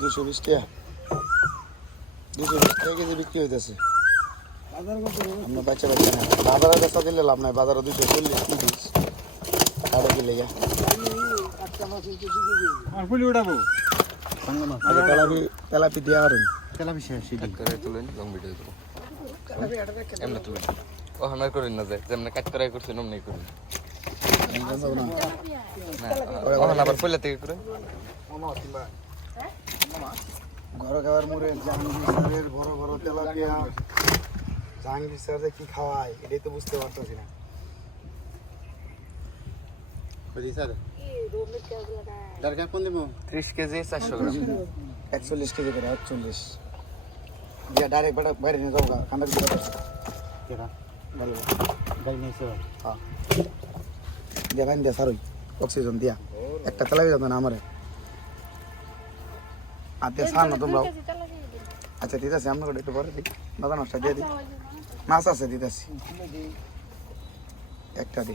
দুশো বিশ টাকা। দুশো বিশ টাকা কেজি বিক্রি হইতেছে। আমরা বাচ্চা বাচ্চা না বাজারে বেচা দিলে লাভ নাই বাজারে দুশো চল্লিশ তিরিশ আরও দিলে গা। আর ফুলি উঠাবো তেলাপি তেলাপি দিয়ে আর। তেলা বিষয় সিডি করে তুলেন লং ভিডিও দেবো। এমনি তুলেন? ও আমার করেন না যায় যেমন কাজ করাই করছেন অমনি করুন। আবার পয়লা থেকে করে ঘর খাবার মুড়ে জাহাঙ্গীর স্যারের বড় বড় তেলাপিয়া জাহাঙ্গীর স্যার যে কি খাওয়ায় এটাই তো বুঝতে পারতেছি ত্রিশ কেজি চারশো গ্রাম একচল্লিশ কেজি করে একচল্লিশ দিয়া ডাইরেক্ট বেটা বাইরে নিয়ে যাব দিতে কেরা গাড়ি নিয়েছে দিয়া গান দিয়া সারই অক্সিজেন দিয়া। একটা চালাবি যাবে না আমারে। আর দিয়ে সার না তোমরাও আচ্ছা দিতেছি করে একটু পরে দিই দাদা নষ্ট দিয়ে দিই। মাছ আছে, দিতেছি। একটা দি।